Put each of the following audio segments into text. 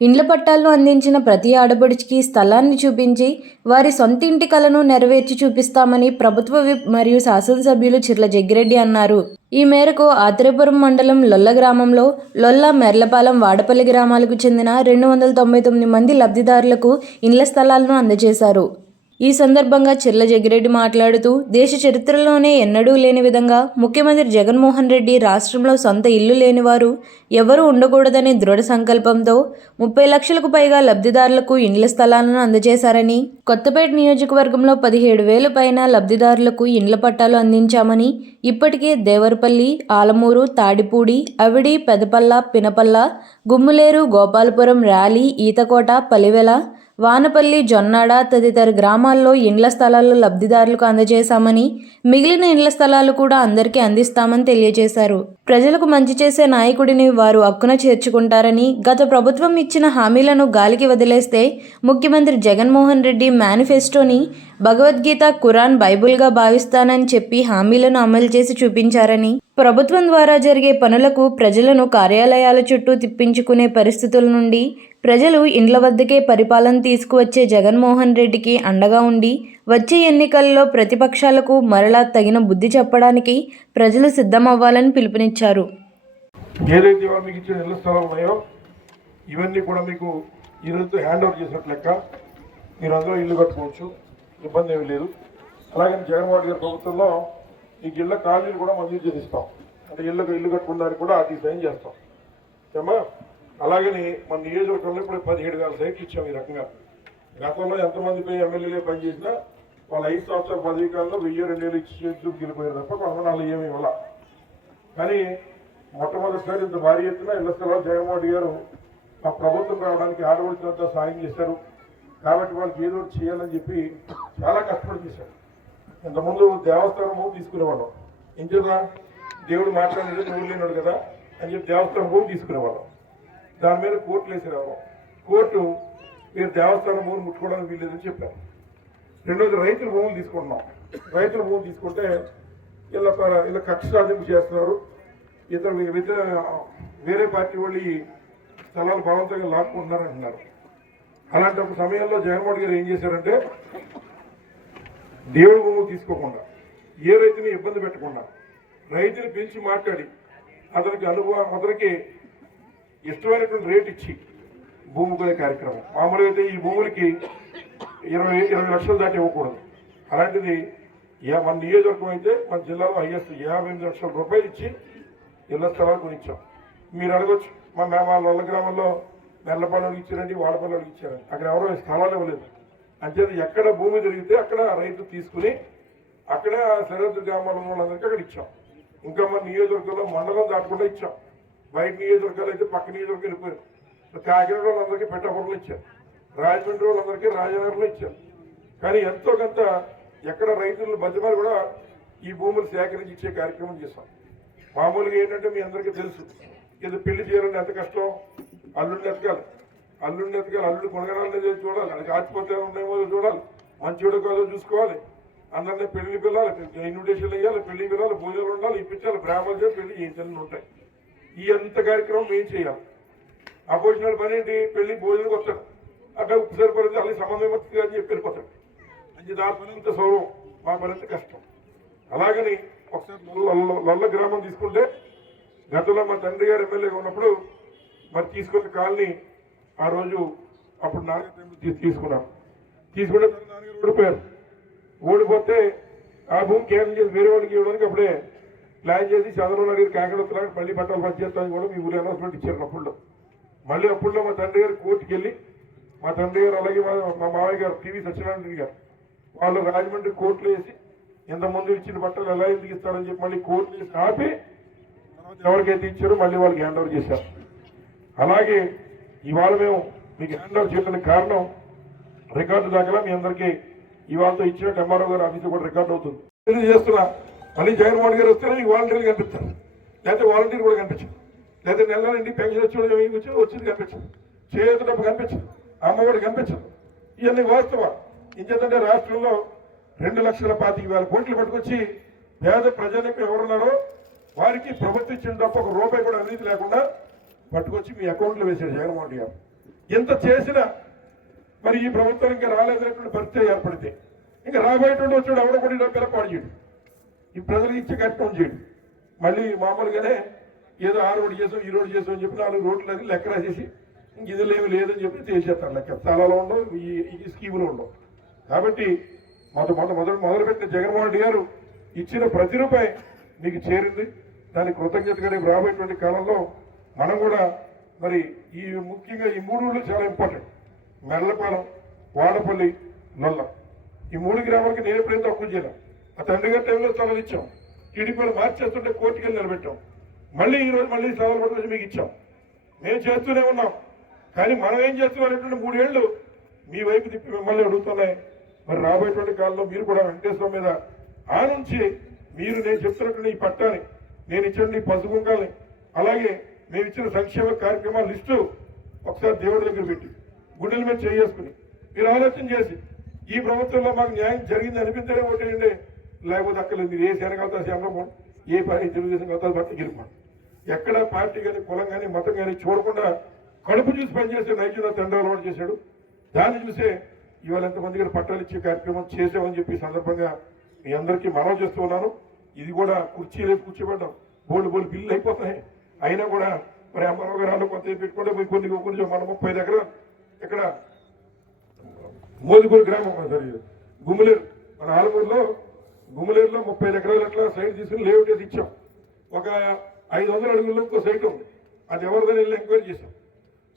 ఇండ్ల పట్టాలను అందించిన ప్రతి ఆడబడికి స్థలాన్ని చూపించి వారి సొంత ఇంటి కలను నెరవేర్చి చూపిస్తామని ప్రభుత్వ విప్ మరియు శాసనసభ్యులు చిర్ల జగ్గిరెడ్డి అన్నారు. ఈ మేరకు ఆత్రేపురం మండలం లొల్ల గ్రామంలో లొల్ల మెర్లపాలెం వాడపల్లి గ్రామాలకు చెందిన రెండు వందల తొంభై తొమ్మిది మంది లబ్ధిదారులకు ఇండ్ల స్థలాలను అందజేశారు. ఈ సందర్భంగా చిర్ల జగ్గిరెడ్డి మాట్లాడుతూ దేశ చరిత్రలోనే ఎన్నడూ లేని విధంగా ముఖ్యమంత్రి జగన్మోహన్ రెడ్డి రాష్ట్రంలో సొంత ఇల్లు లేనివారు ఎవరూ ఉండకూడదనే దృఢ సంకల్పంతో ముప్పై లక్షలకు పైగా లబ్ధిదారులకు ఇండ్ల స్థలాలను అందజేశారని కొత్తపేట నియోజకవర్గంలో పదిహేడు వేల పైన లబ్ధిదారులకు ఇండ్ల పట్టాలు అందించామని ఇప్పటికే దేవరపల్లి ఆలమూరు తాడిపూడి అవిడి పెదపల్ల పినపల్ల గుమ్ములేరు గోపాలపురం ర్యాలీ ఈతకోట పలివెల వానపల్లి జొన్నాడ తదితర గ్రామాల్లో ఇండ్ల స్థలాలు లబ్ధిదారులకు అందజేశామని మిగిలిన ఇండ్ల స్థలాలు కూడా అందరికీ అందిస్తామని తెలియజేశారు. ప్రజలకు మంచి చేసే నాయకుడిని వారు హక్కున చేర్చుకుంటారని గత ప్రభుత్వం ఇచ్చిన హామీలను గాలికి వదిలేస్తే ముఖ్యమంత్రి జగన్మోహన్ రెడ్డి మేనిఫెస్టోని భగవద్గీత ఖురాన్ బైబుల్గా భావిస్తానని చెప్పి హామీలను అమలు చేసి చూపించారని ప్రభుత్వం ద్వారా జరిగే పనులకు ప్రజలను కార్యాలయాల చుట్టూ తిప్పించుకునే పరిస్థితుల నుండి ప్రజలు ఇండ్ల వద్దకే పరిపాలన తీసుకువచ్చే జగన్మోహన్ రెడ్డికి అండగా ఉండి వచ్చే ఎన్నికల్లో ప్రతిపక్షాలకు మరలా తగిన బుద్ధి చెప్పడానికి ప్రజలు సిద్ధమవ్వాలని పిలుపునిచ్చారు. ఏదైతే ఇవాళ మీకు ఇచ్చిన ఇళ్ళ స్థలాలు ఉన్నాయో? ఇవన్నీ కూడా మీకు ఈరోజు హ్యాండ్ ఓవర్ చేసినట్లు లెక్క. మీరు అందులో ఇల్లు కట్టుకోవచ్చు. ఇబ్బంది ఏమీ లేదు. అలాగే జగన్మోహన్ రెడ్డి గారి ప్రభుత్వంలో మీకు ఇళ్ళ ఖాళీలు కూడా మంజూరు చేసిస్తాం. అంటే ఇళ్ళకు ఇల్లు కట్టుకోవడానికి కూడా అది సాయం చేస్తాం. ఏమా అలాగని మన నియోజకవర్గంలో ఇప్పుడు పదిహేడు వేల సైట్లు ఇచ్చాం ఈ రకంగా. గతంలో ఎంతమంది పోయి ఎమ్మెల్యేలు పనిచేసినా వాళ్ళ ఐదు సంవత్సరాల పదవి కాలంలో వెయ్యి రెండు వేలు ఇచ్చి చేతులకు వెళ్ళిపోయారు తప్ప కొంతమంది ఏమి ఇవ్వాల. కానీ మొట్టమొదటిసారి ఇంత భారీ ఎత్తున ఇళ్ళ స్థలాలు జగన్మోహన్ గారు మా ప్రభుత్వం రావడానికి ఆడవలసినంత సాయం చేశారు. కాబట్టి వాళ్ళకి ఏదో ఒకటి చేయాలని చెప్పి చాలా కష్టపడి చేశారు. ఇంతకుముందు దేవస్థానం భూమి తీసుకునేవాళ్ళం. ఇంకేదా? దేవుడు మాట్లాడలేదు నువ్వు లేనాడు కదా అని చెప్పి దేవస్థానం భూమి తీసుకునేవాళ్ళం. దాని మీద కోర్టులు వేసేవాళ్ళం. కోర్టు మీరు దేవస్థానం భూమిని ముట్టుకోవడానికి వీల్లేదని చెప్పారు. రెండోది రైతుల భూములు తీసుకుంటున్నాం. రైతుల భూములు తీసుకుంటే ఇలా ఇలా కక్ష సాధింపు చేస్తున్నారు. ఇతర ఇతర వేరే పార్టీ వాళ్ళు ఈ స్థలాలు బలవంతంగా లాక్కుంటున్నారు అంటున్నారు. అలాంటి సమయంలో జగన్మోహన్ గారు ఏం చేశారంటే దేవుడు తీసుకోకుండా ఏ రైతుని ఇబ్బంది పెట్టకుండా రైతుని పిలిచి మాట్లాడి అతనికి అనుభవం అతనికి ఇష్టమైనటువంటి రేట్ ఇచ్చి భూమి కొనే కార్యక్రమం. మామూలుగా అయితే ఈ భూములకి ఇరవై ఇరవై లక్షలు దాటి ఇవ్వకూడదు. అలాంటిది మన నియోజకవర్గం అయితే మన జిల్లాలో హైయెస్ట్ యాభై ఎనిమిది లక్షల రూపాయలు ఇచ్చి ఇళ్ళ స్థలాలు కొనిచ్చాం. మీరు అడగొచ్చు మా మేము వాళ్ళ గ్రామంలో మెల్లపల్లి ఇచ్చారండి వాడపల్లి ఇచ్చారండి. అక్కడ ఎవరో స్థలాలు ఇవ్వలేదు. అంతే ఎక్కడ భూమి దొరికితే అక్కడ రైతు తీసుకుని అక్కడే ఆ సరిహద్దు గ్రామాల వాళ్ళందరికీ అక్కడ ఇచ్చాం. ఇంకా మన నియోజకవర్గంలో మండలం దాటకుండా ఇచ్చాం. బయట నియోజకవర్గాలు అయితే పక్క నియోజకవర్గం వెళ్ళిపోయారు. కాకినాడ వాళ్ళందరికీ పెట్టాపురంలో ఇచ్చారు. రాజమండ్రి వాళ్ళందరికీ రాజనగర్లో ఇచ్చారు. కానీ ఎంతో కొంత ఎక్కడ రైతులు బతిమాలు కూడా ఈ భూములు సేకరించి ఇచ్చే కార్యక్రమం చేస్తాం మామూలుగా ఏంటంటే మీ అందరికీ తెలుసు. ఇది పెళ్ళి చేయాలంటే ఎంత కష్టం? అల్లుడిని ఎతకాలి. అల్లుడిని ఎతకాలి. అల్లుడు కొనగడాలనేది చూడాలి. అది కాచిపోతే ఉన్నాయేమో చూడాలి. మంచివాడు కాదో చూసుకోవాలి. అందరినీ పెళ్ళి పిల్లలు ఇన్విటేషన్లు వేయాలి పెళ్ళి పిల్లలు భోజనాలు ఉండాలి ఇప్పించాలి బ్రాహ్మణులు పెళ్ళి చేయించాలని ఉంటాయి. ఈ అంత కార్యక్రమం మేము చేయాలి? అపోజిషన్ పని ఏంటి? పెళ్ళి భోజనానికి వస్తాడు. అక్కడ ఉప్పు సరిపడింది అలాగే సంబంధం వస్తుంది అని చెప్పి వెళ్ళిపోతాడు. అంటే దాని పని అంత సౌరవం మా పని కష్టం. అలాగని ఒకసారి లల్ల గ్రామం తీసుకుంటే గతంలో మా తండ్రి గారు ఎమ్మెల్యేగా ఉన్నప్పుడు మరి తీసుకున్న కాలనీ ఆ రోజు అప్పుడు నాన్నగారు తీసుకున్నాం. తీసుకుంటే నాన్నగారు ఓడిపోయారు ఓడిపోతే ఆ భూమి కేంద్రం చేసి వేరే వాళ్ళకి ఇవ్వడానికి అప్పుడే ప్లాన్ చేసి చంద్రబాబు నాయుడు గారు కాకినాడ వస్తున్నాడు మళ్ళీ పట్టాలు పనిచేస్తామని కూడా మీ ఊరు అనౌన్స్మెంట్ ఇచ్చారు అప్పుడులో. మళ్ళీ అప్పుడులో మా తండ్రి గారు కోర్టుకి వెళ్ళి మా తండ్రి గారు అలాగే మా మా మామయ్య గారు టీవీ సత్యనారాయణ గారు వాళ్ళు రాజమండ్రి కోర్టులో వేసి ఇంతకుముందు ఇచ్చిన బట్టలు ఎలా ఎందుకు ఇస్తారని చెప్పి మళ్ళీ కోర్టు వేసి ఆపి ఎవరికైతే ఇచ్చారో మళ్ళీ వాళ్ళకి హ్యాండ్ ఓవర్ చేశారు. అలాగే ఇవాళ మేము మీకు హ్యాండ్ ఓవర్ చేయడానికి కారణం రికార్డు దాకా మీ అందరికీ ఇవాళతో ఇచ్చినట్టు ఎంఆర్ఓ గారు ఆఫీస్ కూడా రికార్డ్ అవుతుంది. ఇది చేస్తున్నా. మళ్ళీ జగన్మోహన్ గారు వస్తేనే మీకు వాలంటీర్లు కనిపిస్తారు. లేకపోతే వాలంటీర్ కూడా కనిపించదు. లేకపోతే నెల నుండి పెన్షన్ వచ్చి వచ్చి వచ్చింది కనిపించదు. చేతి డబ్బు కనిపించదు. అమ్మ కూడా కనిపించదు. ఇవన్నీ వాస్తవం ఇంకేంటంటే రాష్ట్రంలో రెండు లక్షల పాతిక వేల కోట్లు పట్టుకొచ్చి పేద ప్రజలకు ఎవరున్నారో వారికి ప్రభుత్వం ఇచ్చిన డబ్బు ఒక రూపాయి కూడా అవినీతి లేకుండా పట్టుకొచ్చి మీ అకౌంట్లో వేశాడు జగన్మోహన్ గారు. ఎంత చేసినా మరి ఈ ప్రభుత్వం ఇంకా రాలేదనేటువంటి పరిస్థితి ఏర్పడితే ఇంకా రాబోయేటువంటి వచ్చాడు ఎవడో కూడా ఇలా పిల్లపాడు చేయడు? ఈ ప్రజలకు ఇచ్చే కట్టడం చేయడు. మళ్ళీ మామూలుగానే ఏదో ఆ రోడ్డు చేసాం ఈ రోడ్డు చేసాం అని చెప్పి నాలుగు రోడ్లు అది లెక్క రాసేసి ఇంక ఇది లేవు లేదని చెప్పి చేసేస్తారు లెక్క. స్థలాలు ఉండవు ఈ ఈ స్కీములు ఉండవు. కాబట్టి మొదట మొదట మొదలు మొదలుపెట్టిన జగన్మోహన్ రెడ్డి గారు ఇచ్చిన ప్రతి రూపాయి మీకు చేరింది. దానికి కృతజ్ఞతగా రేపు రాబోయేటువంటి కాలంలో మనం కూడా మరి ఈ ముఖ్యంగా ఈ మూడు ఊళ్ళు చాలా ఇంపార్టెంట్. మెర్లపాలెం వాడపల్లి నొల్ల. ఈ మూడు గ్రామాలకి నేను ఎప్పుడైతే తక్కువ చేయను ఆ తండ్రి గారి టైంలో స్థలాలు ఇచ్చాం. టీడీపీలు మార్చేస్తుంటే కోర్టుకి వెళ్ళి నిలబెట్టాం. మళ్ళీ ఈరోజు మళ్ళీ స్థలాలు పట్టుకొచ్చి మీకు ఇచ్చాం. మేము చేస్తూనే ఉన్నాం. కానీ మనం ఏం చేస్తున్నాం అనేటువంటి మూడేళ్ళు మీ వైపు తిప్పి మిమ్మల్ని అడుగుతున్నాయి. మరి రాబోయేటువంటి కాలంలో మీరు కూడా వెంకటేశ్వరం మీద ఆ నుంచి మీరు నేను చెప్తున్నటువంటి ఈ పట్టాన్ని నేను ఇచ్చిన ఈ పసుపు అలాగే మేము ఇచ్చిన సంక్షేమ కార్యక్రమాల లిస్టు ఒకసారి దేవుడి దగ్గర పెట్టి. గుండెల మీద చేసుకుని మీరు ఆలోచన చేసి ఈ ప్రభుత్వంలో మాకు న్యాయం జరిగింది అనిపించడే ఓటేయండి. లేకపోతే అక్కర్లేదు మీరు ఏ శనగలతో శనగమో ఏ పని తెలుగుదేశం కలుగుతారు బట్టి గెలుపండి ఎక్కడ పార్టీ కానీ కులం కానీ మతం కానీ చూడకుండా కడుపు చూసి పనిచేసే నైజున తండ్రి అలవాటు చేశాడు. దాన్ని చూసే ఇవాళ ఎంతమంది గారు పట్టాలు ఇచ్చే కార్యక్రమం చేసామని చెప్పి సందర్భంగా మీ అందరికీ మనవి చేస్తూ ఉన్నాను. ఇది కూడా కుర్చీ లేదు బోల్డ్ బోల్డ్ బిల్లు అయిపోతున్నాయి. అయినా కూడా మరి అమ్మరావు గారు వాళ్ళు కొంత పెట్టుకుంటే కొన్ని కొన్ని కొంచెం మన ముప్పై దగ్గర ఇక్కడ మోదిగూరు గ్రామం సారీ గుమ్మలేరు. మన ఆలమూరులో గుమ్మలేరులో ముప్పై ఎకరాలు అట్లా సైట్ తీసుకుని లేఅవుట్ వేసి ఇచ్చాం. ఒక ఐదు వందల అడుగుల్లో ఇంకో సైట్ ఉంది. అది ఎవరిదని వెళ్ళి ఎంక్వైరీ చేశాం.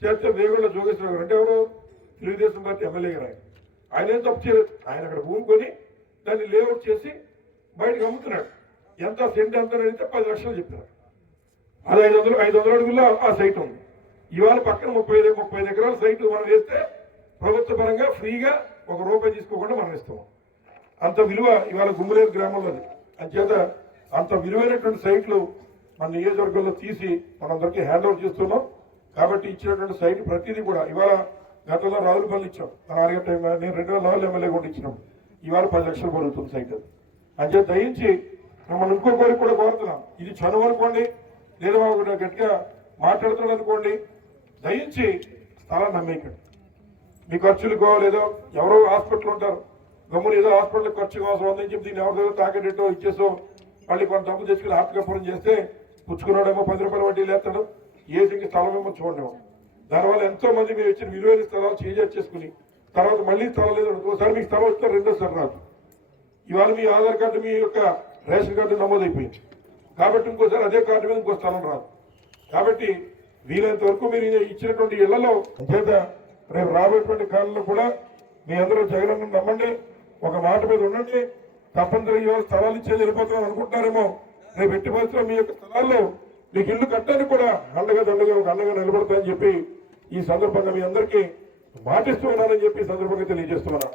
చేస్తే వేగంలో జోగేశ్వర గారు అంటే ఎవరు తెలుగుదేశం పార్టీ ఎమ్మెల్యే గారు ఆయన. ఆయన ఏం తప్పు చేయలేదు. ఆయన అక్కడ భూమికొని దాన్ని లేఅవుట్ చేసి బయటకు అమ్ముతున్నాడు. ఎంత సెంట్ ఎంత అయితే అడిగితే పది లక్షలు చెప్పినారు అది ఐదు వందలు ఐదు వందల అడుగుల్లో ఆ సైట్ ఉంది. ఇవాళ పక్కన ముప్పై ఐదు ముప్పై ఐదు ఎకరాల సైట్ మనం వేస్తే ప్రభుత్వ పరంగా ఫ్రీగా ఒక రూపాయి తీసుకోకుండా మనం ఇస్తాం. అంత విలువ ఇవాళ గుమ్మలేరు గ్రామంలో అది. అంచేత అంత విలువైనటువంటి సైట్లు మన నియోజకవర్గంలో తీసి మనందరికీ హ్యాండ్ ఓవర్ చేస్తున్నాం. కాబట్టి ఇచ్చినటువంటి సైట్ ప్రతిదీ కూడా ఇవాళ గతంలో రావులపల్లి ఇచ్చాం. మన అరగంట టైం నేను రెండు వేల నాలుగు ఎమ్మెల్యే కూడా ఇచ్చినాం. ఇవాళ పది లక్షలు పడుతుంది సైట్. అది అంచేత దయించి మనం ఇంకో కోరిక కూడా కోరుతున్నాం. ఇది చనువు అనుకోండి లేదా ఒకటి గట్టిగా మాట్లాడుతున్నాడు అనుకోండి దయించి స్థలాన్ని నమ్మేయకండి మీ ఖర్చులు లేదో ఎవరో హాస్పిటల్ ఉంటారు. గమ్మున ఏదో హాస్పిటల్ ఖర్చు కోసం ఉందని చెప్పి దీన్ని ఎవరిదో తాకేటట్టు ఇచ్చేసో మళ్ళీ కొంత డబ్బు తెచ్చుకుని ఆత్మకపురం చేస్తే పుచ్చుకున్నాడేమో పది రూపాయలు వడ్డీ లేస్తాడు. ఏసీకి స్థలం ఏమో చూడలేము దానివల్ల ఎంతో మంది మీరు ఇచ్చిన విలువైన స్థలాలు చేంజ్ చేసుకుని తర్వాత మళ్ళీ స్థలం లేదు ఒకసారి మీకు స్థలం వస్తే రెండోసారి రాదు. ఇవాళ మీ ఆధార్ కార్డు మీ యొక్క రేషన్ కార్డు నమోదైపోయింది. కాబట్టి ఇంకోసారి అదే కార్డు మీద ఇంకో స్థలం రాదు. కాబట్టి వీలైనంత వరకు మీరు ఇచ్చినటువంటి ఇళ్ళలో చేత రేపు రాబోయేటువంటి కాలంలో కూడా మీ అందరూ జగన్ నమ్మండి. ఒక మాట మీద ఉండండి. తప్పనిసరిగా ఇవాళ స్థలాలు ఇచ్చేది వెళ్ళిపోతామని అనుకుంటున్నారేమో. రేపు ఎట్టి పరిస్థితుల్లో మీ యొక్క స్థలాల్లో మీకు ఇల్లు కట్టడానికి కూడా అండగా దండగా ఒక అండగా నిలబడతాయని చెప్పి ఈ సందర్భంగా మీ అందరికీ మాటిస్తూ ఉన్నానని చెప్పి సందర్భంగా తెలియజేస్తున్నాను.